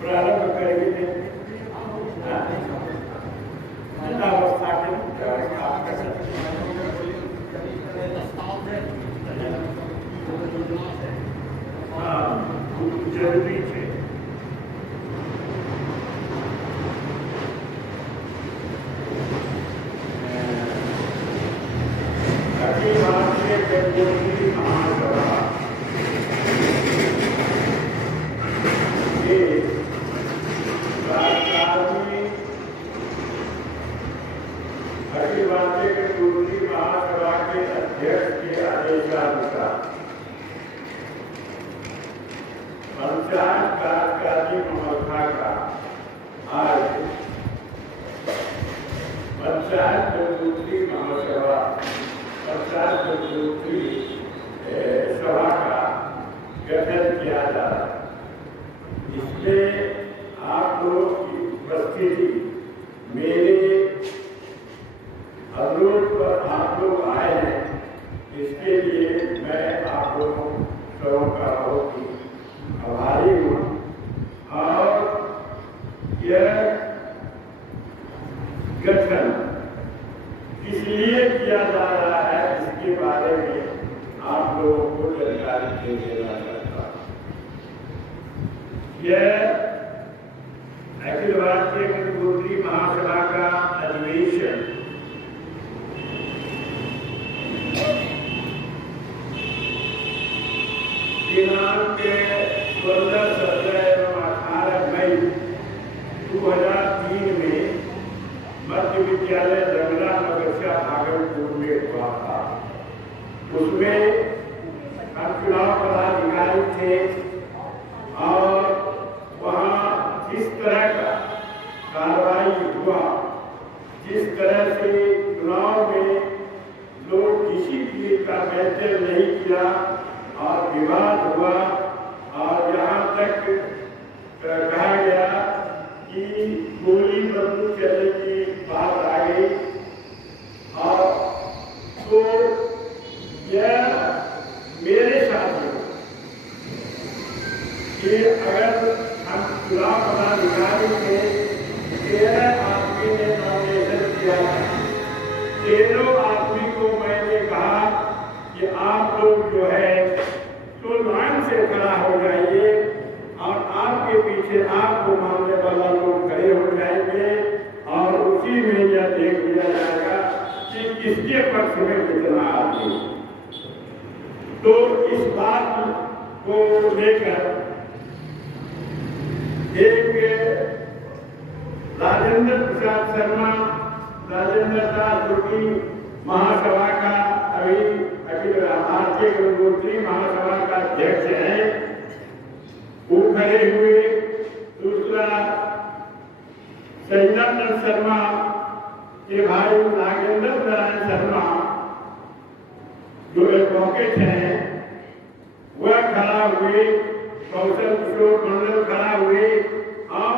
प्रारंभ करेंगे अवस्था के जरूरी है। अखिल भारतीय गणतंत्र महासभा के राजकाज में अखिल भारतीय गणतंत्र महासभा के अध्यक्ष के आदेशानुसार पंचायत कार्यकारी ममता का आज पंचायत गणतंत्र महासभा पंचायत गणतंत्र सभा का गठन किया जा रहा है। इसमें आप लोगों की उपस्थिति मेरे अनुरोध पर आप लोग आए हैं, इसके लिए मैं आप लोगों का बहुत ही आभारी हूँ। और यह गठन इसलिए किया जा रहा है, इसके बारे में आप लोगों को जानकारी देना चाहता हूँ। यह अखिल भारतीय गणतंत्र महासभा का अधिवेशन दिनांक 16, 17 एवं 18 मई 2003 में मध्य विद्यालय जंगला नगरचा भागलपुर में हुआ था। उसमें हम चुनाव पदाधिकारी थे और वहाँ जिस तरह का कार्रवाई हुआ, जिस तरह से चुनाव में लोग किसी चीज का फैसला नहीं किया और विवाद हुआ और यहाँ तक कहा गया कि गोली बंदूक चलने की बात आ गई। और तो यह मेरे साथ कि अगर हम चुनाव पदाधिकारी थे, 13 आदमी ने नॉमिनेशन किया, 13 आदमी को मैंने कहा कि आप लोग जो है तो लाइन से खड़ा हो जाइए और आपके पीछे आपको मानने वाला लोग खड़े हो जाएंगे और उसी में यह देख लिया जाएगा कि किसके पक्ष में कितना आदमी। तो इस बात को लेकर एक राजेंद्र प्रसाद शर्मा, राजेंद्र दास जो कि महासभा का अभी अखिल भारतीय गणतंत्र महासभा का अध्यक्ष है, वो खड़े हुए। दूसरा सैदानंद शर्मा के भाई नागेंद्र नारायण शर्मा जो एडवोकेट हैं, वह खड़ा हुए। कौशल किशोर मंडल खड़ा हुए और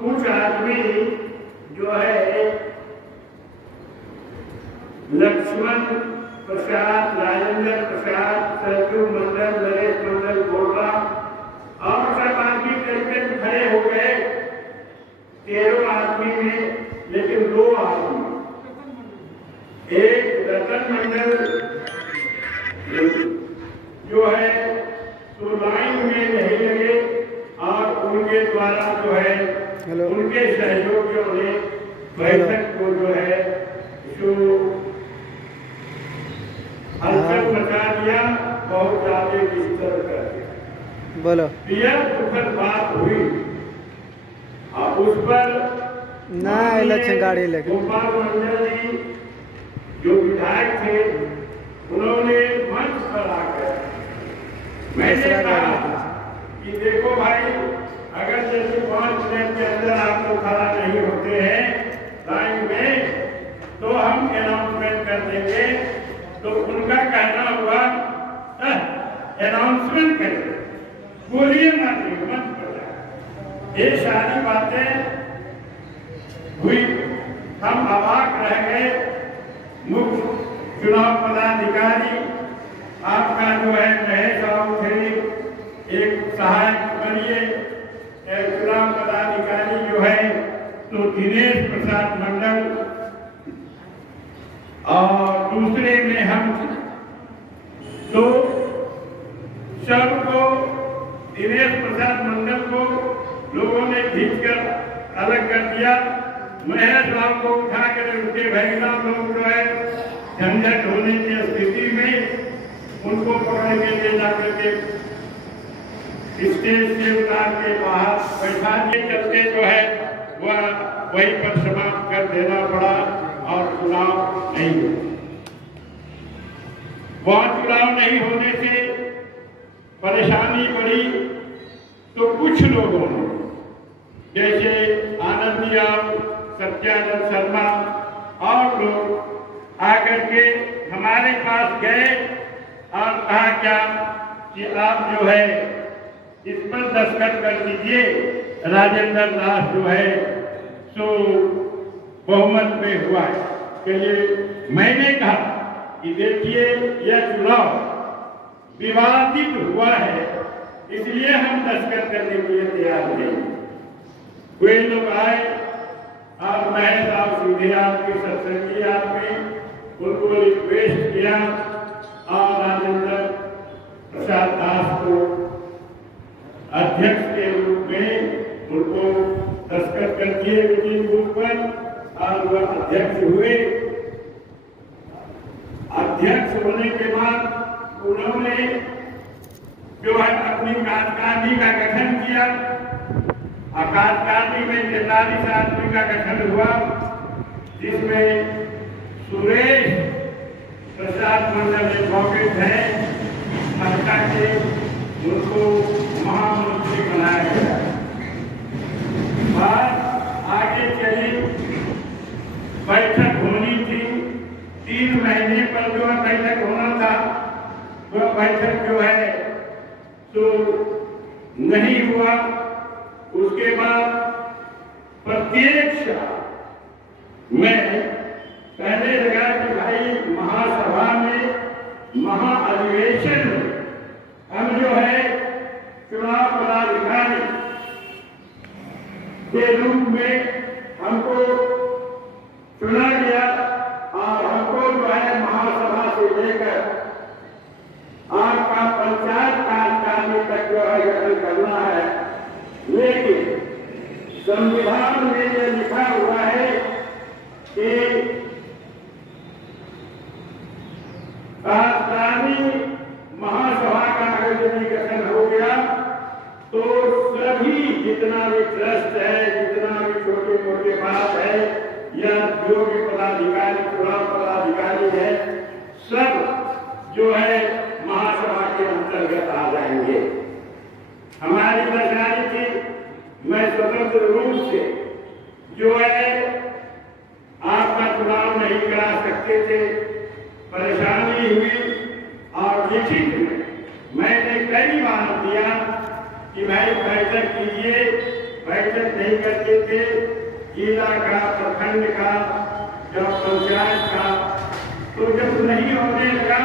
कुछ आदमी जो है लक्ष्मण प्रसाद, राजेंद्र प्रसाद, सरजू मंडल, नरेश मंडल, गोरला और सब आदमी करीब खड़े हो गए 13 आदमी में। लेकिन 2 आदमी, एक रतन मंडल जो है तो लाइन में नहीं लगे और उनके द्वारा जो है उनके सहयोगियों ने बैठक को जो है जो हलचल मचा दिया, बहुत ज्यादा डिस्टर्ब कर दिया। बोलो यह दुखद बात हुई और उस पर ना इलेक्शन गाड़ी लेकर गोपाल मंडल जी जो विधायक थे, उन्होंने मंच पर आकर मैंने कहा कि देखो भाई, अगर जैसे 5 मिनट के अंदर आप लोग खड़ा नहीं होते हैं लाइन में, तो हम अनाउंसमेंट कर देंगे। तो उनका कहना हुआ अनाउंसमेंट करें, बोलिए मत पर। ये सारी बातें हुई, हम अवाक रह गए। मुख्य चुनाव पदाधिकारी आपका जो है महेश तो दिनेश प्रसाद मंडल और दूसरे में हम, तो सबको दिनेश प्रसाद मंडल को लोगों ने खींचकर अलग कर दिया। महेश राव को उठाकर उनके भैया लोग जो है झंझट होने की स्थिति में उनको पकड़ के ले जाकर के स्टेज से उतार के बाहर बैठा के चलते जो है वह वहीं पर समाप्त कर देना पड़ा और चुनाव नहीं हुआ। वह चुनाव नहीं होने से परेशानी बढ़ी तो कुछ लोगों ने, जैसे आनंद राव, सत्यानंद शर्मा और लोग आकर के हमारे पास गए और कहा क्या कि आप जो है इस पर दस्तखत कर दीजिए, राजेंद्र दास जो है सो बहुमत में हुआ है। चलिए, मैंने कहा कि देखिए यह चुनाव विवादित हुआ है, इसलिए हम दस्तखत करने के लिए तैयार नहीं। वे लोग आए और मैं साहब सीधे आपके सत्संगी में उनको रिक्वेस्ट किया और राजेंद्र प्रसाद दास को अध्यक्ष के रूप में उनको दस्तखत कर दिए मीटिंग बूथ पर और वह अध्यक्ष हुए। अध्यक्ष होने के बाद उन्होंने जो है अपनी कार्यकारिणी का गठन किया। कार्यकारिणी में 43 आदमी का गठन हुआ, जिसमें सुरेश प्रसाद मंडल एडवोकेट है भाजपा के, उनको महामंत्री बनाया गया। बात आगे चली, बैठक होनी थी 3 महीने पर जो बैठक होना था, वह बैठक जो है तो नहीं हुआ। उसके बाद प्रत्यक्ष में पहले लगा कि भाई महासभा में, महाअधिवेशन में हम जो है चुनाव पदाधिकारी के रूप में हमको चुना गया और हमको जो है महासभा से लेकर आपका पंचायत कार्यकारिणी तक जो है गठन करना है। लेकिन संविधान में यह लिखा हुआ है कि कार्यकारिणी महासभा का अगर यदि गठन हो गया तो सभी जितना भी ट्रस्ट है, जितना भी छोटे मोटे बात है या जो भी पदाधिकारी, चुनाव पदाधिकारी है, सब जो है महासभा के अंतर्गत आ जाएंगे। हमारी सरकारी थी, मैं स्वतंत्र रूप से जो है आपका चुनाव नहीं करा सकते थे, परेशानी हुई और लिखित में मैंने कई बार दिया कि भाई बैठक कीजिए, बैठक नहीं करते थे। जिला का, प्रखंड का, जब पंचायत का, तो जब नहीं होने लगा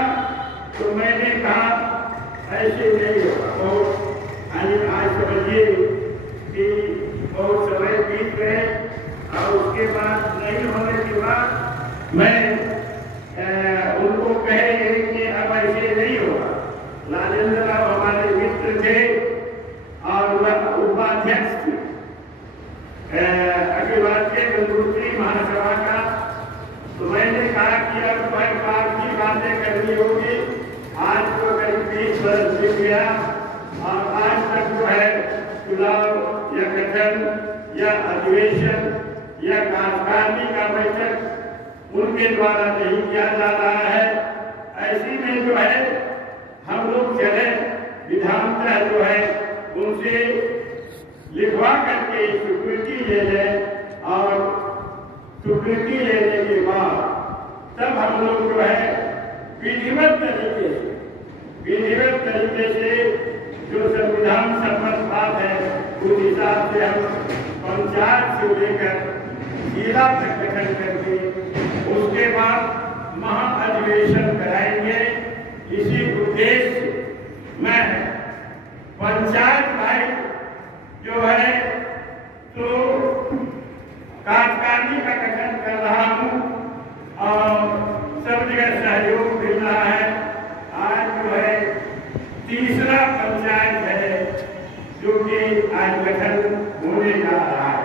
तो मैंने कहा ऐसे नहीं होगा। बहुत आज समझिए कि बहुत समय बीत गए और उसके बाद नहीं होने के बाद मैं उनको कहे कि अब ऐसे नहीं होगा। राजेंद्र राव हमारे मित्र थे और वह उपाध्यक्ष थे अखिल भारतीय तंदुरुस्ती महासभा का। तो मैंने कहा कि अब बार की बातें करनी होगी। आज तो करीब 20 वर्ष बीत गया और आज तक जो है चुनाव या गठन या अधिवेशन या कार्यकारिणी का बैठक उनके द्वारा नहीं किया जा रहा है। ऐसी में जो है हम लोग चले विधानसभा जो है उनसे लिखवा करके स्वीकृति ले लें और स्वीकृति लेने के बाद तब हम लोग जो है विधिवत तरीके से जो संविधान सम्मत बात है उस हिसाब से हम पंचायत से लेकर जिला तक गठन करके उसके बाद महाअधिवेशन कराएंगे। इसी उद्देश्य से मैं पंचायत भाई जो है तो पंचायत है जो कि आज गठन होने जा रहा है।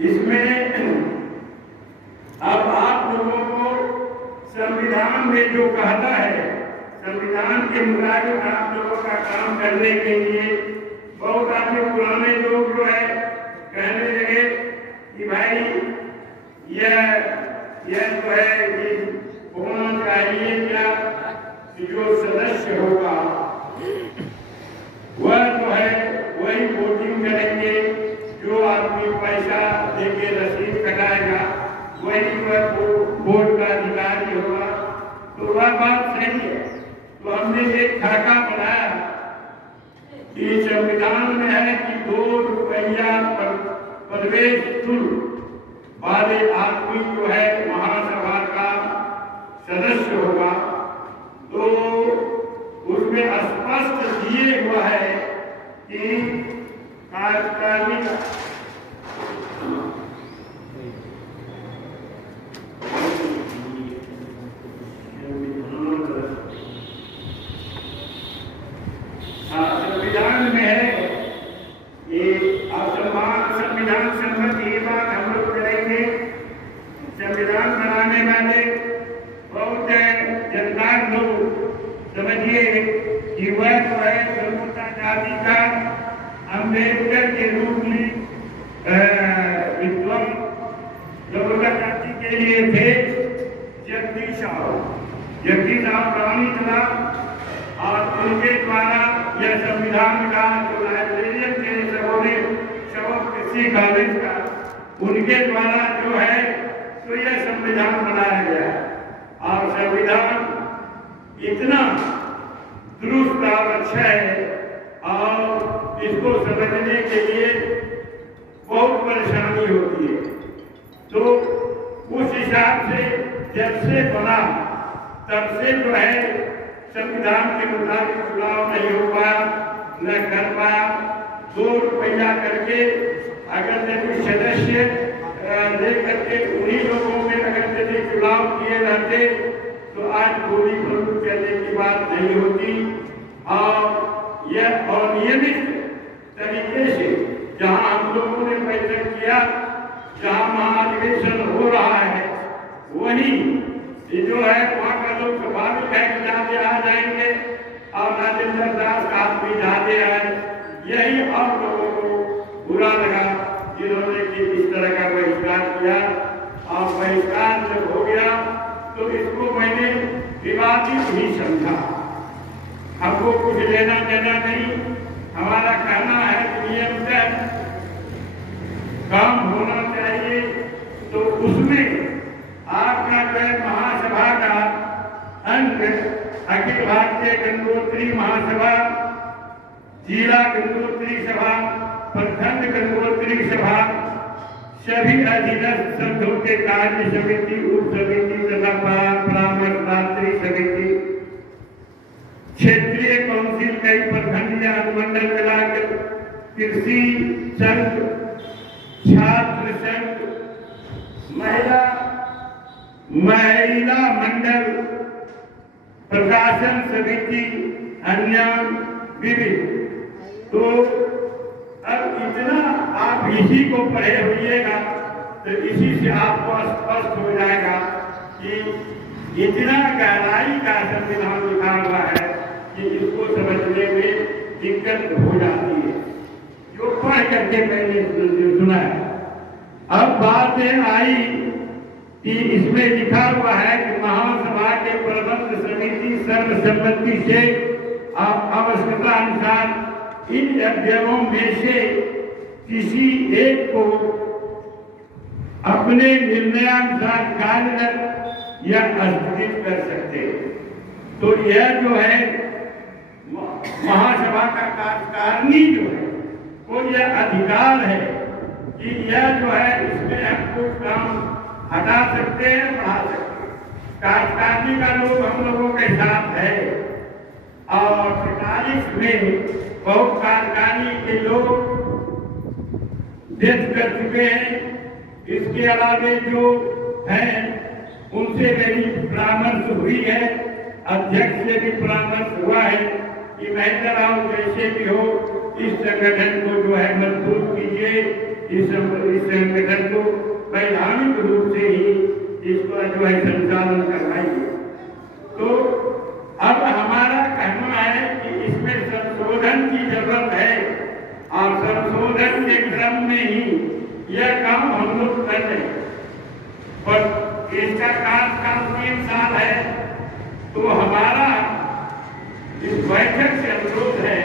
इसमें अब आप लोगों को संविधान में जो कहता है, संविधान के मुताबिक आप लोगों का काम करने के लिए बहुत आदमी पुराने लोग जो है कहने लगे कि भाई यह तो है कि होना चाहिए क्या कि जो सदस्य होगा वह तो है वही वोटिंग करेंगे, जो आदमी पैसा देके रसीद कटाएगा वही वह वोट का अधिकारी होगा। तो वह बात सही है। तो हमने एक खाका बनाया कि संविधान में है कि 2 रुपया प्रवेश शुल्क वाले आदमी जो है महासभा का सदस्य होगा। तो उसमें स्पष्ट दिए हुआ है कि कार्यकारिणी संविधान में है कि संविधान संबंधी ये बात हम लोग करेंगे। संविधान बनाने वाले बहुत जनता लोग समझिए कि वह जो है सर्वोच्च जाति का अम्बेडकर के रूप में विद्वान सर्वोच्च जाति के लिए थे जगदीश राव रानी कला, और उनके द्वारा यह संविधान का जो लाइब्रेरियन थे कृषि कॉलेज का, उनके द्वारा जो है तो यह संविधान बनाया गया। और संविधान इतना दुरुस्त और अच्छा है और इसको समझने के लिए बहुत परेशानी होती है। तो उस हिसाब से जब से बना तब से जो है संविधान के मुताबिक चुनाव नहीं हो पाया, न कर पाया। 2 रुपया करके अगर यदि सदस्य लेकर के उन्हीं लोगों में अगर यदि चुनाव किए रहते तो आज गोली बंदूक चलने की बात नहीं होती। और यह अनियमित तरीके से जहां हम लोगों ने बैठक किया, जहां महाधिवेशन हो रहा है, वही जो है वहाँ का लोग स्वाभाविक है कि ज्यादा आ जाएंगे और राजेंद्र दास का आदमी ज्यादा आए। यही आप लोगों को बुरा लगा जिन्होंने कि इस तरह का बहिष्कार किया। और बहिष्कार जब हो गया तो इसको मैंने विवादित ही समझा। हमको कुछ लेना देना नहीं, हमारा कहना है कि नियमतः काम होना चाहिए। तो उसमें आपका जो है महासभा का अंग अखिल भारतीय गंगोत्री महासभा, जिला गंगोत्री सभा, प्रखंड गंगोत्री सभा, सभी अधीनस्थ संघों के कार्य समिति, उप समिति तथा परामर्शदात्री समिति, क्षेत्रीय काउंसिल, कई प्रखंड या अनुमंडल मिलाकर कृषि संघ, छात्र संघ, महिला मंडल, प्रकाशन समिति, अन्य विविध। तो अब इतना आप इसी को पढ़े होइएगा तो इसी से आपको स्पष्ट हो जाएगा कि इतना गहराई का संविधान लिखा हुआ है कि इसको समझने में दिक्कत हो जाती है, जो पढ़ करके मैंने सुना है। अब बात आई कि इसमें लिखा हुआ है कि महासभा के प्रबंध समिति सर्वसम्मति से आवश्यकता अनुसार इन अध्ययों में से किसी एक को अपने निर्णयानुसार कार्यरत या स्थगित कर सकते। तो यह जो है महासभा का कार्यकारिणी जो है वो यह अधिकार है कि यह जो है इसमें हम कुछ काम हटा सकते हैं, बढ़ा सकते हैं। कार्यकारिणी का लोग हम लोगों के साथ है और 45 में बहुत कार्यकारिणी के लोग डेथ कर चुके हैं। इसके अलावे जो हैं उनसे मेरी परामर्श हुई है, अध्यक्ष से भी परामर्श हुआ है कि बेहतर आओ जैसे भी हो इस संगठन को जो है मजबूत कीजिए, इस संगठन को वैधानिक रूप से ही इसका जो है संचालन करवाइए। तो अब हमारा कहना है कि इसमें संशोधन की जरूरत है और संशोधन के क्रम में ही यह काम हम लोग कर रहे हैं। पर इसका कार्यकाल 3 साल है, तो हमारा इस बैठक से अनुरोध है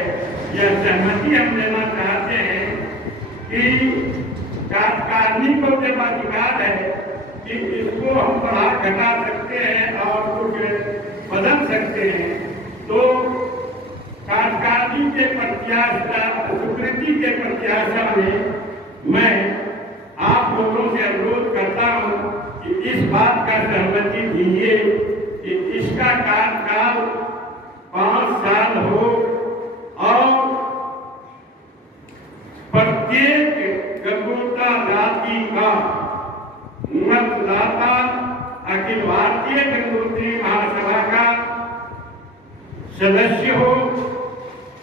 या सहमति हम लेना चाहते हैं कि कार्यकारिणी को जब अधिकार है कि इसको हम बढ़ा घटा सकते हैं और कुछ बदल सकते हैं, तो कार्यकारिणी के प्रत्याशा स्वीकृति के प्रत्याशा में मैं आप लोगों से अनुरोध करता हूं कि इस बात का सहमति दीजिए कि इसका कार्यकाल 5 साल हो और प्रत्येक गंगोत्रा जाति का मतदाता अखिल भारतीय गंगोत्री महासभा का सदस्य हो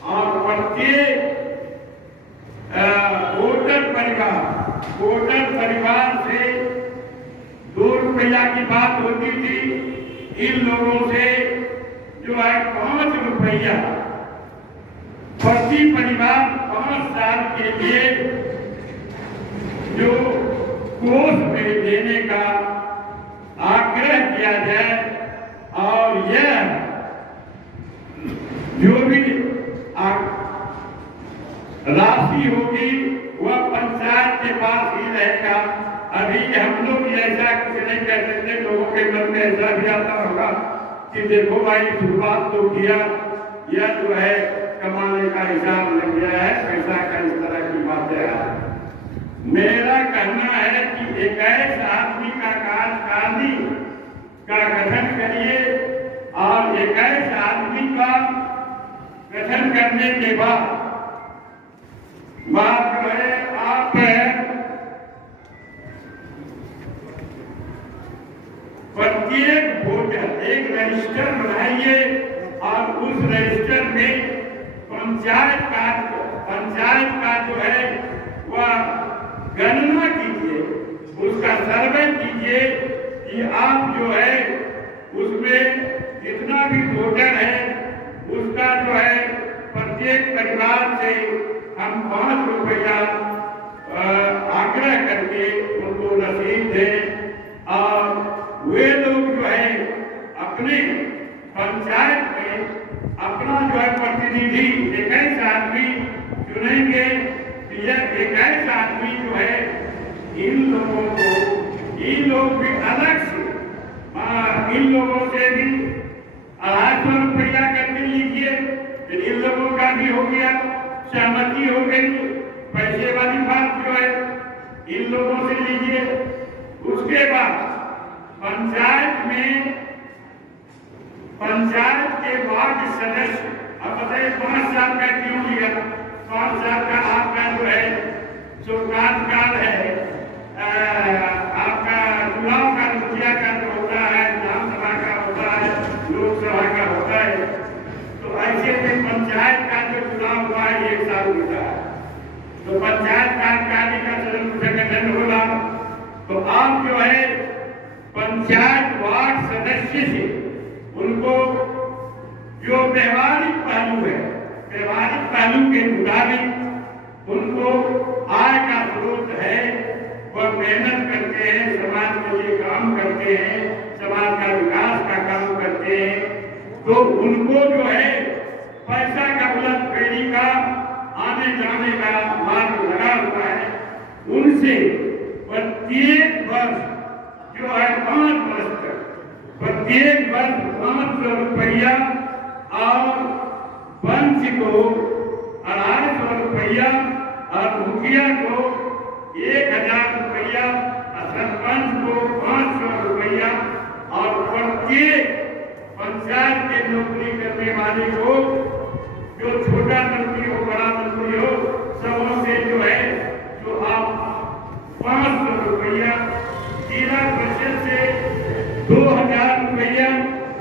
और प्रत्येक वोटर परिवार से 2 रुपया की बात होती थी, इन लोगों से जो है 5 रुपया प्रति परिवार 5 साल के लिए जो कोष में देने का आग्रह किया जाए और यह जो भी राशि होगी वह पंचायत के पास ही रहेगा। अभी हम लोग ऐसा कुछ नहीं कह सकते, लोगों के मन में ऐसा भी आता होगा कि देखो भाई शुरुआत तो किया, यह जो है कमाने का हिसाब लग गया है, पैसा का इस तरह की बात है। मेरा कहना है कि एक ऐसे आदमी का कार्यकारिणी का गठन करिए और एक ऐसे आदमी का गठन करने के बाद बात जो है आप प्रत्येक वोटर एक रजिस्टर बनाइए और उस रजिस्टर में पंचायत का जो है वह गणना कीजिए, उसका सर्वे कीजिए कि आप जो है उसमें जितना भी वोटर है उसका जो है प्रत्येक परिवार से हम 5 रुपया आग्रह करके उनको रसीद दें और वे लोग जो है अपने पंचायत में अपना जो है प्रतिनिधि एक ऐसा आदमी चुनेंगे, यह एक ऐसा आदमी जो है इन लोगों को, इन लोग भी अलग से इन लोगों से भी 250 रुपया करके लीजिए, इन लोगों का भी हो गया, सहमति हो गई, पैसे वाली बात जो है इन लोगों से लीजिए। उसके बाद पंचायत के वार्ड सदस्य, अब बताइए 5 साल का क्यों लिया? 5 साल का आपका जो है जो कार्यकाल है, आपका चुनाव का मुखिया का जो होता है, विधानसभा का होता है, लोकसभा का होता है, तो ऐसे में पंचायत का जो चुनाव हुआ है 1 साल बीता है, तो पंचायत कार्यकारिणी का संगठन होगा, तो आप जो है पंचायत वार्ड सदस्य से उनको जो व्यवहारिक पहलू है, व्यवहारिक पहलू के मुताबिक उनको आय का स्रोत है, वह मेहनत करते हैं, समाज के लिए काम करते हैं, समाज का विकास का काम करते हैं, तो उनको जो है पैसा का उलट फेरी का आने जाने का मार्ग लगा हुआ है। उनसे प्रत्येक वर्ष जो है 5 वर्ष तक प्रत्येक वर्ष 500 रुपया और पंच को 250 रुपया और मुखिया को 1000 रुपया, सरपंच को 500 रुपया और प्रत्येक पंचायत के नौकरी करने वाले को, जो छोटा नौकरी हो बड़ा नौकरी हो, सबों से जो है जो आप 500 रुपया, जिला परिषद से 2000 रुपया,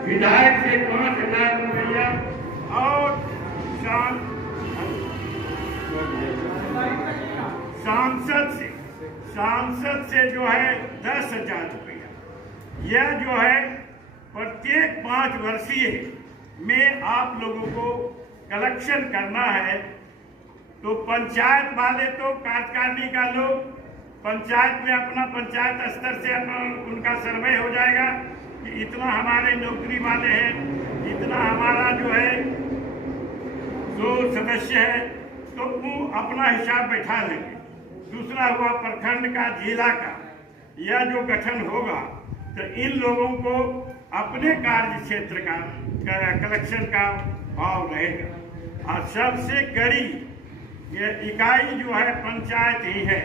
विधायक से 5000 रुपया और सांसद से जो है 10,000 रुपया, यह जो है प्रत्येक 5 वर्षीय में आप लोगों को कलेक्शन करना है। तो पंचायत वाले तो कार्यकारिणी का लोग पंचायत में अपना पंचायत स्तर से अपना उनका सर्वे हो जाएगा कि इतना हमारे नौकरी वाले हैं, इतना हमारा जो है जो सदस्य है, तो वो अपना हिसाब बैठा लेंगे। दूसरा हुआ प्रखंड का, जिला का, यह जो गठन होगा तो इन लोगों को अपने कार्य क्षेत्र का कलेक्शन का भाव रहेगा। और सबसे कड़ी ये इकाई जो है पंचायत ही है,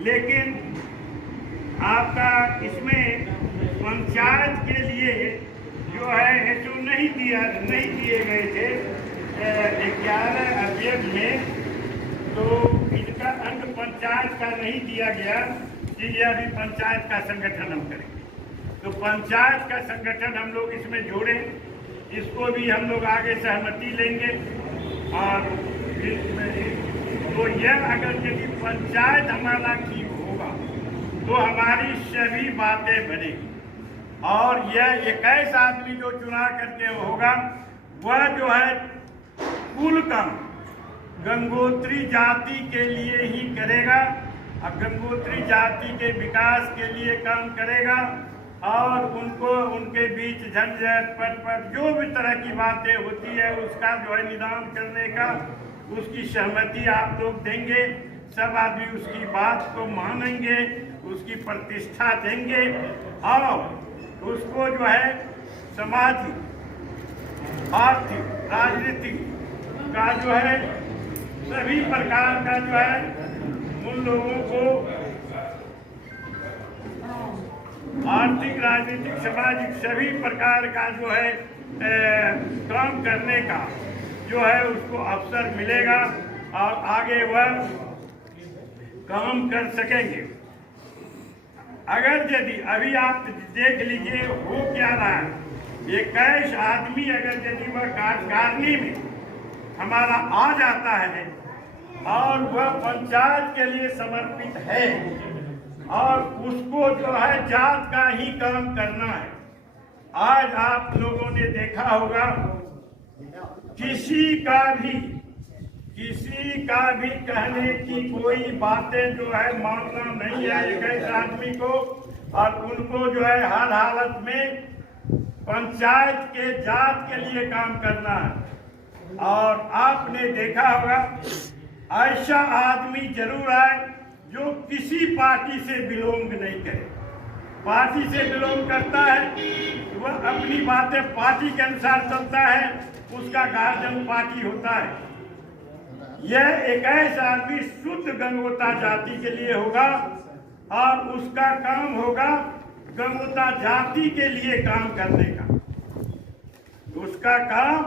लेकिन आपका इसमें पंचायत के लिए जो है जो नहीं दिए गए थे 11 अध्यक्ष में, तो इनका अंग पंचायत का नहीं दिया गया कि ये अभी पंचायत का संगठन हम करेंगे। तो पंचायत का संगठन हम लोग इसमें जोड़े, इसको भी हम लोग आगे सहमति लेंगे। और तो यह अगर यदि पंचायत हमारा ठीक होगा तो हमारी सभी बातें बनेगी। और यह 21 आदमी जो चुनाव करके होगा वह जो है कुल काम गंगोत्री जाति के लिए ही करेगा, और गंगोत्री जाति के विकास के लिए काम करेगा। और उनको उनके बीच झंझट पट जो भी तरह की बातें होती है उसका जो है निदान करने का उसकी सहमति आप लोग देंगे। सब आदमी उसकी बात को मानेंगे, उसकी प्रतिष्ठा देंगे और उसको जो है सामाजिक, आर्थिक, राजनीतिक का जो है सभी प्रकार का जो है उन लोगों को आर्थिक, राजनीतिक, सामाजिक सभी प्रकार का जो है काम करने का जो है उसको अवसर मिलेगा और आगे वह काम कर सकेंगे। अगर यदि अभी आप देख लीजिए हो क्या रहा है, 21 आदमी अगर यदि वह कार्यकारिणी में हमारा आ जाता है और वह पंचायत के लिए समर्पित है और उसको जो है जात का ही काम करना है। आज आप लोगों ने देखा होगा किसी का भी कहने की कोई बातें जो है मानना नहीं है 21 आदमी को, और उनको जो है हर हालत में पंचायत के जात के लिए काम करना है। और आपने देखा होगा ऐसा आदमी जरूर है जो किसी पार्टी से बिलोंग नहीं करे। पार्टी से बिलोंग करता है वह अपनी बातें पार्टी के अनुसार चलता है, उसका गार्जियन पार्टी होता है। यह 21 आदमी शुद्ध गंगोता जाति के लिए होगा और उसका काम होगा गंगोता जाति के लिए काम करने का। उसका काम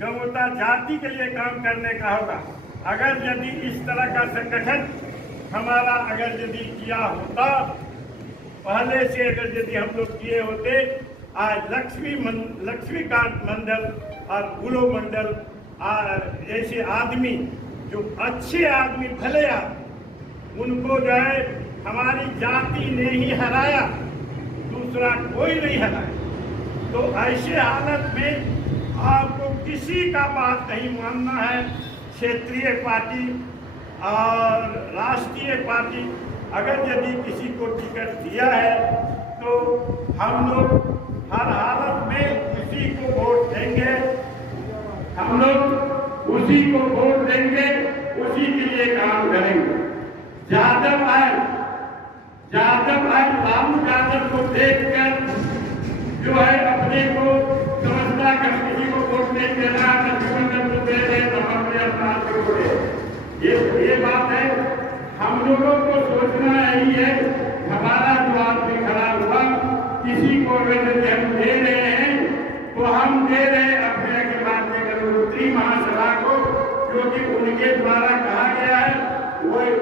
गंगोता जाति के लिए काम करने का होगा। अगर यदि इस तरह का संगठन हमारा अगर यदि किया होता पहले से, अगर यदि हम लोग किए होते, आज लक्ष्मीकांत मंडल और गुलो मंडल ऐसे आदमी जो अच्छे आदमी भले आदमी, उनको जो है हमारी जाति ने ही हराया, दूसरा कोई नहीं हराया। तो ऐसे हालत में आपको किसी का बात नहीं मानना है। क्षेत्रीय पार्टी और राष्ट्रीय पार्टी अगर यदि किसी को टिकट दिया है तो हम लोग हर हालत में उसी को वोट देंगे, हम लोग उसी को वोट देंगे, उसी के लिए काम करेंगे। यादव है रामू यादव को देखकर जो है अपने को समझता कर किसी को वोट नहीं देना, को दे रहे तो हम अपने अपराध को दे। ये बात है, हम लोगों को सोचना यही है। हमारा जो आदमी खड़ा हुआ किसी को अगर हम दे रहे हैं तो हम दे रहे हैं अपने के माध्यम गंगोत्री महासभा को, जो कि उनके द्वारा कहा गया है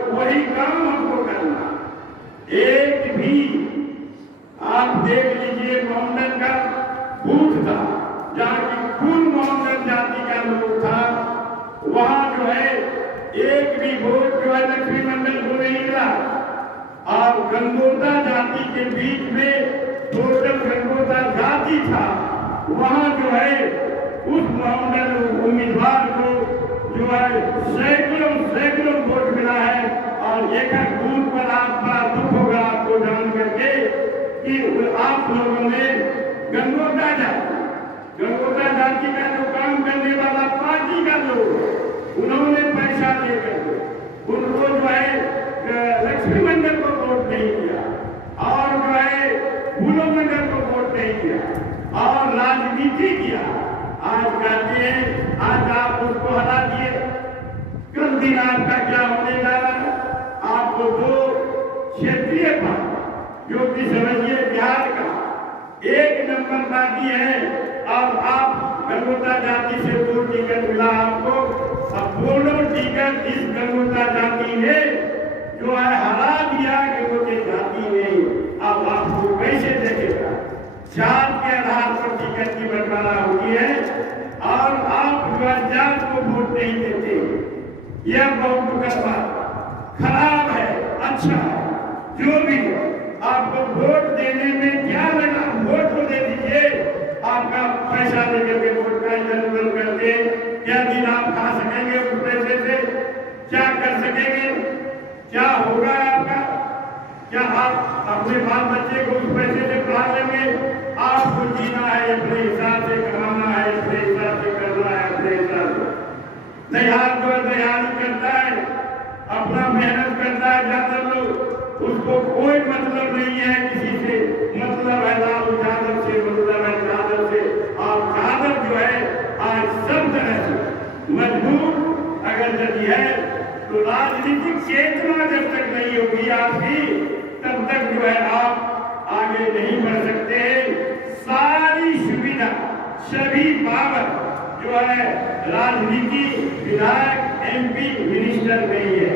वही काम हमको करना। एक भी आप देख लीजिए मॉडल का बूथ था जहाँ की कुल मॉडल जाति का लोग था, वहाँ जो है एक भी वोट जो है लक्ष्मी मंडल को नहीं मिला। गंगोता जाति के बीच में टोटल गंगोता जाति था, वहां जो है उस मॉडल उम्मीदवार को जो है सैकड़ों वोट मिला है। और एक बूथ पर आप बड़ा दुख होगा आपको जान करके कि आप लोगों ने गंगोता जाति का जो काम करने वाला पार्टी का लोग, उन्होंने पैसा देकर उनको जो है लक्ष्मी मंदिर को वोट नहीं किया और जो है फूलों मंदिर को वोट नहीं किया और राजनीति किया। आज कहते हैं आज आप उसको हरा दिए, कल दिन आपका क्या होने जा रहा है? आपको दो क्षेत्रीय पार्टी जो कि समझिए बिहार का एक नंबर पार्टी है और आप गंगोता जाति से 2 टिकट मिला आपको। अब दोनों टिकट इस गंगोता जाति ने जो है हरा दिया गंगोते जाति ने। अब आपको कैसे देखेगा? जात के आधार पर टिकट की बंटवारा होती है और आप जात को वोट नहीं देते। यह बहुत दुखद बात, खराब है, अच्छा है, जो भी आपको वोट देने में क्या लगा, वोट को दे दीजिए। आपका पैसा देकर के वोट का इधर-उधर करके क्या दिन आप खा सकेंगे उस पैसे से? क्या कर सकेंगे? क्या होगा आपका? क्या आप अपने बाल बच्चे को उस पैसे से पढ़ा लेंगे? आपको जीना है अपने हिसाब से, कमाना है अपने हिसाब से, करना है अपने हिसाब से। दयाल जो दयाली करता है, अपना मेहनत करता है ज्यादा लोग, उसको कोई मतलब नहीं है किसी से, मतलब है लालू यादव से, मतलब है यादव से। और यादव जो है आज सब तरह से मजबूर अगर यदि है तो राजनीतिक चेतना जब तक नहीं होगी आपकी, तब तक जो है आप आगे नहीं बढ़ सकते। सारी सुविधा, सभी पावर जो है राजनीति, विधायक, MP, मिनिस्टर नहीं है।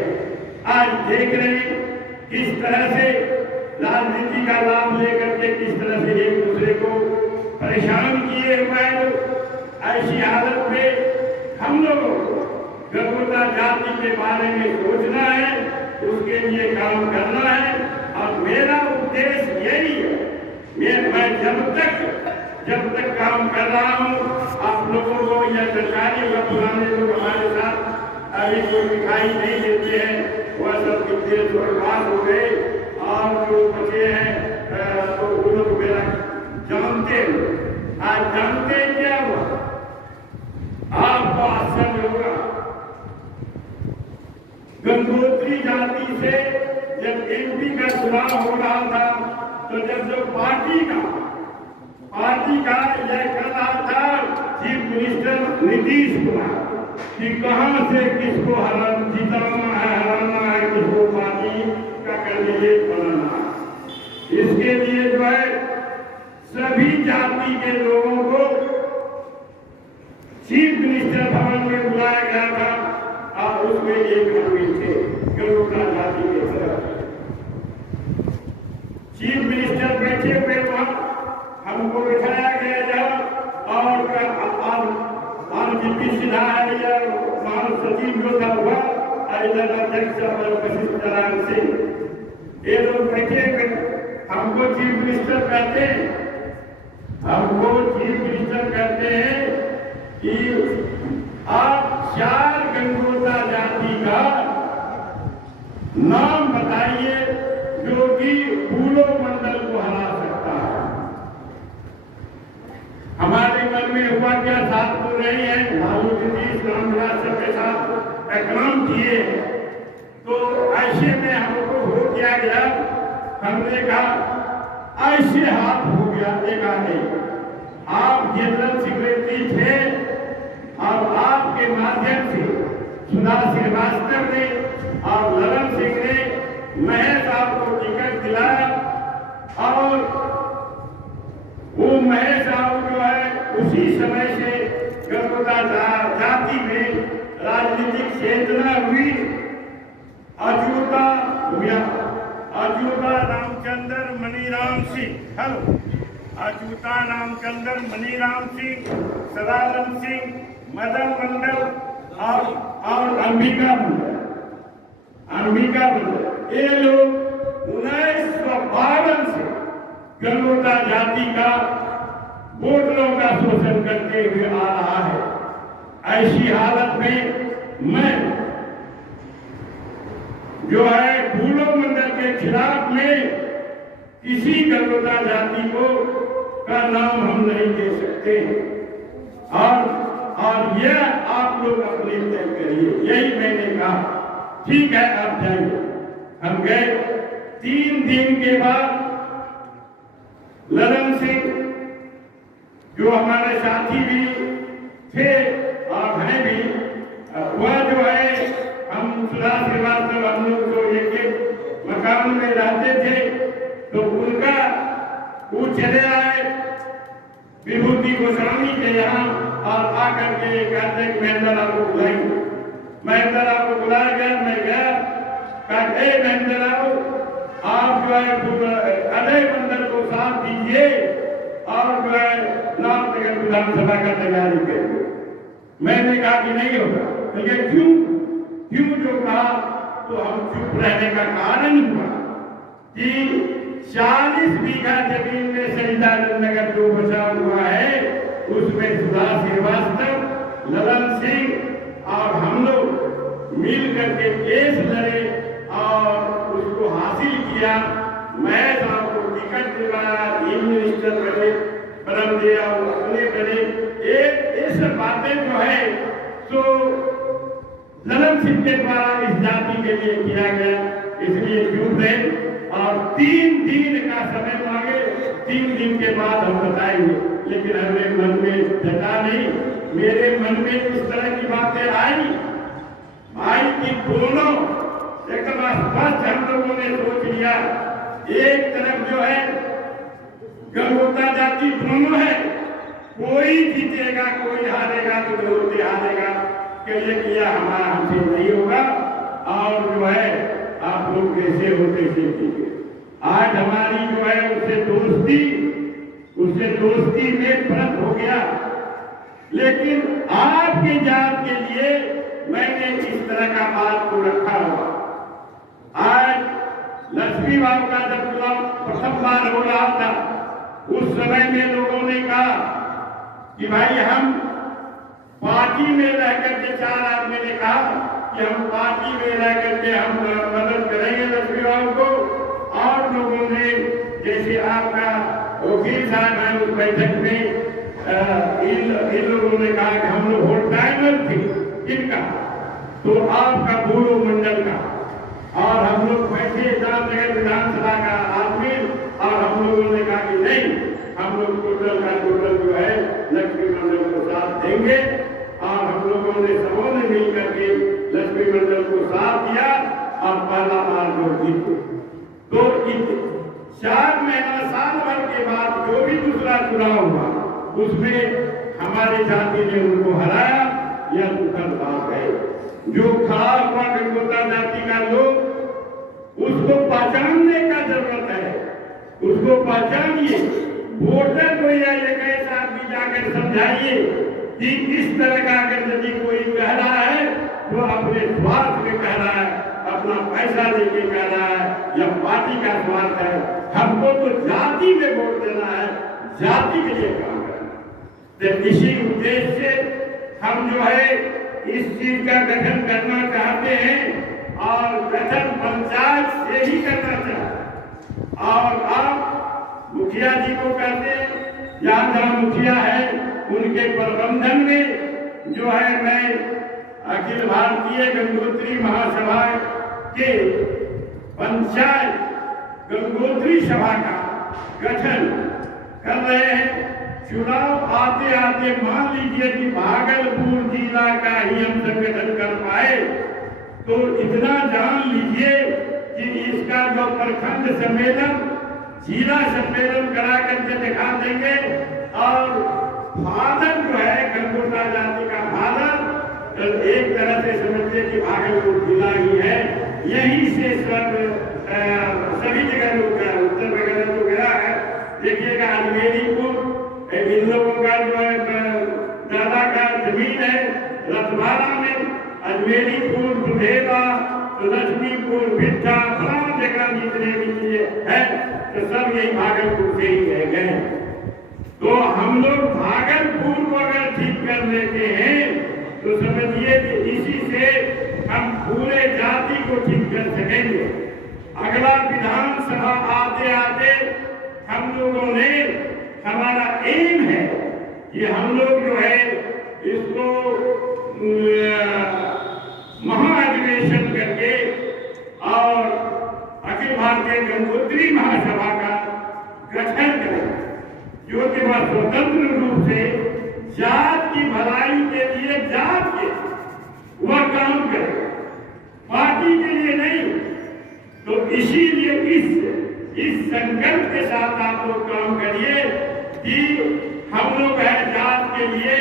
आज देख रहे हैं किस तरह से राजनीति का लाभ लेकर के किस तरह से एक दूसरे को परेशान किए हुए हैं। ऐसी हालत में हम लोगों को गंगोता जाति के बारे में सोचना है, उसके लिए काम करना है। और मेरा उद्देश्य यही है, मैं जब तक काम कर रहा हूँ आप लोगों को यह जानकारी होगा। पुराने लोग हमारे साथ अभी कोई दिखाई नहीं देते हैं, वह सब कितने बर्बाद हो गए और जो बचे हैं तो वो लोग मेरा जानते हैं। आज जानते हैं क्या हुआ? आपको आश्चर्य होगा, गंगोत्री जाति से जब MP का चुनाव हो रहा था तो जब जो पार्टी का यह कर रहा था चीफ मिनिस्टर नीतीश कुमार कि कहां से किसको जिताना है, किसको पार्टी का कैंडिडेट बनाना है। इसके लिए जो है सभी जाति के लोगों को चीफ मिनिस्टर भवन में बुलाया गया था और उसमें एक आदमी थे गंगोता जाति के तरफ। चीफ मिनिस्टर बैठे हुए वहां हमको बिठाया गया जब और RGP सिन्हा या महासचिव जो था हुआ इधर अध्यक्ष वशिष्ठ नारायण सिंह, ये लोग बैठे हुए हमको चीफ मिनिस्टर कहते हैं, कि आप 4 गंगोता जाति का नाम बताइए जो कि फूलों मंडल को हरा सकता है। हमारे मन में हुआ क्या, साथ तो नहीं है, लालू नीतीश रामविलास के साथ काम किए, तो ऐसे में हमको हो किया गया। हमने कहा ऐसे हाथ हो गया, देखा नहीं आप जनरल सेक्रेटरी थे और आपके माध्यम से सुधा श्रीवास्तव ने और ललन सिंह ने महेश आपको टिकट दिलाया और वो महेश साहब जो है उसी समय से गंगोता जाति में राजनीतिक चेतना हुई। अजूता रामचंद्र मनीराम सिंह, हेलो, अजूता रामचंद्र मनीराम सिंह, सदानंद सिंह, मदन मंडल और अंबिका मंडल, ये लोग 19 52 से गंगोत्रा जाति का वोटरों का शोषण करते हुए आ रहा है। ऐसी हालत में मैं जो है भूलो मंडल के खिलाफ में किसी गंगोत्रा जाति को का नाम हम नहीं दे सकते। और यह आप लोग अपने तय करिए, यही मैंने कहा। ठीक है, आप जाइए। हम गए। 3 दिन के बाद ललन सिंह जो हमारे साथी भी थे और हैं भी, वह जो है हम सुधा श्रीवास्तव हम लोग जो एक मकान में रहते थे, तो उनका वो चले आए विभूति गोस्वामी के यहाँ और आकर के कहते महेंद्र राव को बुलाएंगे। महेंद्र राव को बुलाया गया, मैं गया। कहते महेंद्र राव, आप जो है अजय मंडल को साथ दीजिए और जो है रामनगर विधानसभा का तैयारी करिए। मैंने कहा कि नहीं होगा। तो ये क्यों जो कहा, तो हम चुप रहने का कारण हुआ कि 40 बीघा जमीन में सरितानंद नगर जो बचा हुआ है, उसमें सुधा श्रीवास्तव, ललन सिंह और हम लोग मिल करके केस लड़े और उसको हासिल किया। मैं आपको टिकट दिलाया, चीफ मिनिस्टर बने, परम दिया अपने बने। ये सब बातें जो है तो ललन सिंह के द्वारा इस जाति के लिए किया गया, इसलिए चुप रहे। और 3 दिन का समय मांगे, 3 दिन के बाद हम बताएंगे। लेकिन हमें मन में जता नहीं, मेरे मन में इस तरह की बातें आई कि दोनों एकदम स्पष्ट हम लोगों ने सोच लिया। एक तरफ जो है गंगोत्रा जाति दोनों है, कोई जीतेगा कोई हारेगा, तो गंगोत्री हारेगा के लिए किया, हमारा हमसे नहीं होगा। और जो है आप लोग कैसे होते थे। आज हमारी जो है उससे दोस्ती में फर्क हो गया। लेकिन आपके जात के लिए मैंने इस तरह का बात को रखा हुआ। आज लक्ष्मी बाबू का जब चुनाव प्रथम बार हो रहा था, उस समय में लोगों ने कहा कि भाई हम पार्टी में रह करके, 4 आदमी ने कहा कि हम पार्टी में रह करके हम मदद करेंगे लक्ष्मी बाबू को। और लोगों ने, जैसे आपका वकील साहब है, उस बैठक में इन लोगों ने कहा कि हम लोग वोट टाइमर थे किनका, तो आपका भूलो मंडल का। और हम लोग बैठे रामनगर विधानसभा का आदमी, और हम लोगों ने कहा कि नहीं, हम लोग टोटल का टोटल जो है लक्ष्मी मंडल को साथ देंगे। और हम लोगों ने सबों ने मिल करके लक्ष्मी मंडल को साथ दिया और पहला बार वोट जीते। तो 4 महीना, साल भर के बाद जो भी दूसरा चुनाव हुआ, उसमें हमारे जाति ने उनको हराया। यह दुखद बात है। जो खड़ा हुआ गंगोत्रा जाति का लोग, उसको पहचानने का जरूरत है, उसको पहचानिए। वोटर को या एक ऐसा आदमी जाकर समझाइए कि इस तरह का अगर यदि कोई कह रहा है तो अपने स्वार्थ में कह रहा है, अपना पैसा लेके कह रहा है, या पार्टी का स्वार्थ है। हमको तो जाति में वोट देना है, जाति के लिए काम करना है। तो इसी उद्देश्य से हम जो है इस चीज का गठन करना चाहते हैं, और गठन पंचायत से ही करना चाहते। और आप मुखिया जी को कहते हैं, जहाँ जहाँ मुखिया है उनके प्रबंधन में जो है मैं अखिल भारतीय गंगोत्री महासभा के पंचायत गंगोत्री सभा का गठन कर रहे हैं। चुनाव आते आते मान लीजिए कि भागलपुर जिला का ही हम संगठन कर पाए, तो इतना जान लीजिए कि इसका जो प्रखंड सम्मेलन, जिला सम्मेलन करा करके दिखा देंगे। और फादर जो है गंगोत्रा जाति का फादर, एक तरह से समझिए कि भागलपुर जिला ही है। यही से सभी जगह लोग गया, उत्तर वगैरह जो गया है, देखिएगा अजमेरीपुर, इन लोगों का जो है दादा का जमीन है रतवाड़ा में, अजमेरीपुर, दुधेवा, लक्ष्मीपुर, भिट्ठा, फलाना जगह जितने भी ये है तो सब यही भागलपुर से ही रह गए। तो हम लोग भागलपुर को अगर ठीक कर लेते हैं तो समझिए कि इसी से हम पूरे जाति को ठीक कर सकेंगे। अगला विधानसभा आते आते हम लोगों ने, हमारा एम है कि हम लोग जो है इसको महाअधिवेशन करके और अखिल भारतीय गंगोत्री महासभा का गठन करें, जो कि वह स्वतंत्र रूप से जात की भलाई के लिए जात के वह काम करे, पार्टी के लिए नहीं। तो इसीलिए इस संकल्प के साथ आप लोग काम करिए कि हम लोग है जात के लिए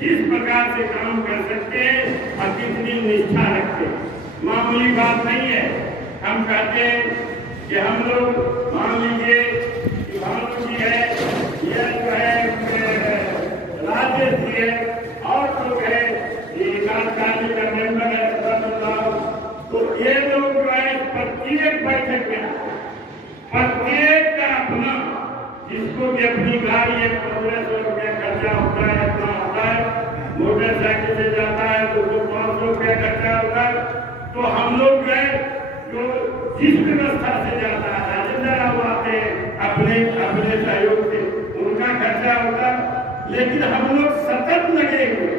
किस प्रकार से काम कर सकते हैं और कितनी निष्ठा रखते हैं। मामूली बात नहीं है। हम कहते हैं कि हम लोग मान लीजिए कि भानु जी है, यह जो है राजेश जी है और लोग है, ये कार्यकारिणी का मेंबर है, तो ये लोग जो है प्रत्येक बैठक में प्रत्येक का अपना, जिसको भी अपनी गाड़ी है 1500 रुपया खर्चा होता है, इतना होता है, मोटरसाइकिल से जाता है तो 500 रुपया खर्चा होता है। तो हम लोग जो है जो जिस व्यवस्था से जाता है, राजेंद्र राव आते हैं अपने सहयोग से, उनका खर्चा होता है। लेकिन हम लोग सतत लगे हुए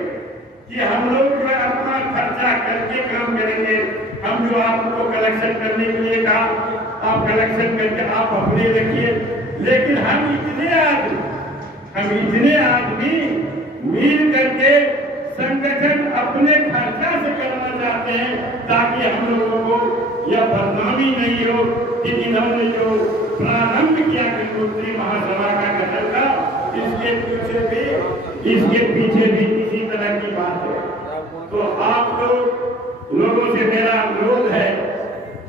कि हम लोग जो है अपना खर्चा करके काम करेंगे। हम जो आपको कलेक्शन करने के लिए कहा, आप कलेक्शन करके आप अपने रखिए, लेकिन हम इतने आदमी मिल करके संगठन अपने खर्चा से करना चाहते हैं, ताकि हम लोगों को यह बदनामी नहीं हो कि इन्होंने जो प्रारंभ किया गंगोत्री महासभा का गठन का, इसके पीछे भी इसी तरह की बात है। तो आप लोगों से मेरा अनुरोध है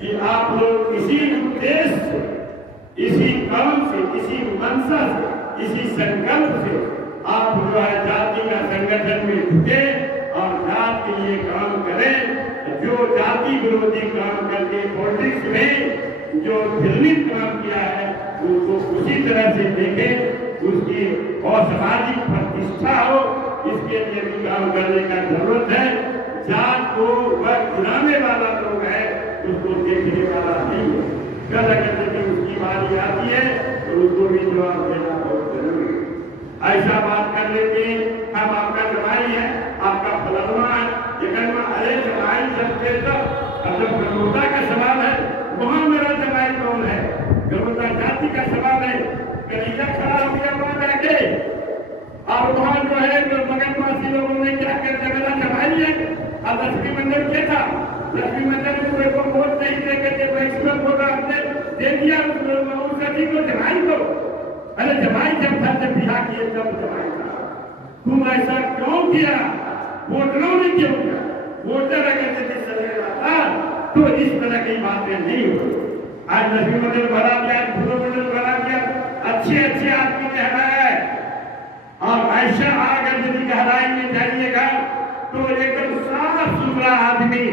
कि आप लोग इसी उद्देश्य से, इसी काम से, इसी मंशा से, इसी संकल्प से आप जो है जाति का संगठन में जुटे और जात के लिए काम करें। जो जाति विरोधी काम करके पॉलिटिक्स में जो घृणित काम किया है उसको उसी तरह से देखें, उसकी असामाजिक प्रतिष्ठा हो, इसके लिए भी काम करने का जरूरत है। जात को वह गिराने वाला लोग है, उसको देखने वाला नहीं है। कल अगर उसकी बारी आती है तो उसको भी जवाब देना बहुत जरूरी है। ऐसा बात कर लेते हैं, हम आपका जमाई है, आपका फलनमा है, जगन्मा, अरे जमाई सबसे जब गंगोता का सवाल है, वहाँ मेरा जमाई कौन है? गंगोता जाति का सवाल है, कलीजा खड़ा हो गया वहाँ जाके, और वहाँ जो है मगनवासी लोगों ने क्या कर जगह जमाई है। अब लक्ष्मी मंदिर क्या था? लक्ष्मी मंदिर को वोट नहीं दे करके वैष्णव वोट आपने दे दिया उस सभी को जमाई को। अरे जमाई जब था, जब बिहार किए तब जमाई था। तुम ऐसा क्यों किया? वोटरों ने क्यों किया? वोटर अगर यदि सलेगा था तो इस तरह की बातें नहीं होती। आज लक्ष्मी मंदिर भरा दिया, भूलो मंदिर भरा दिया, अच्छे आदमी ने हराया है। और ऐसा अगर यदि गहराई में जाइएगा तो एकदम साफ सुथरा आदमी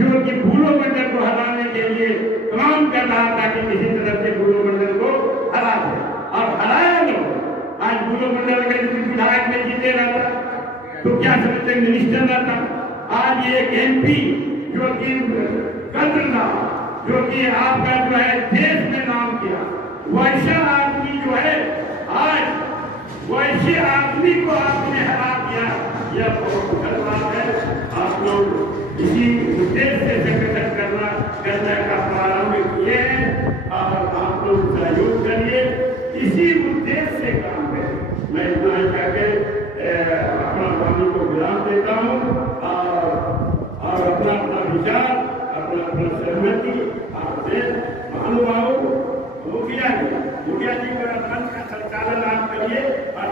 जो कि भूलो मंडल को हराने के लिए काम कर रहा था कि किसी तरह से भूलो मंडल को हरा दे, और हराया लोग। आज भूलो मंडल अगर विधायक में जीते रहता तो क्या समझते मिनिस्टर रहता। आज एक MP जो कि कद्र था, जो कि आपका जो है देश में नाम किया, वैसा आदमी जो है आज वैसे आदमी को आपने हरा दिया, यह बहुत गलत बात है। आप लोग इसी उद्देश्य से संगठन करने का प्रारंभ किए हैं और आप लोग सहयोग करिए, इसी उद्देश्य से काम करें। मैं इतना ही कहकर अपना वाणी को विराम देता हूँ और अपना विचार, अपना सहमति आपसे महानुभाव मुखिया जी का मंच का संचालन आप करिए और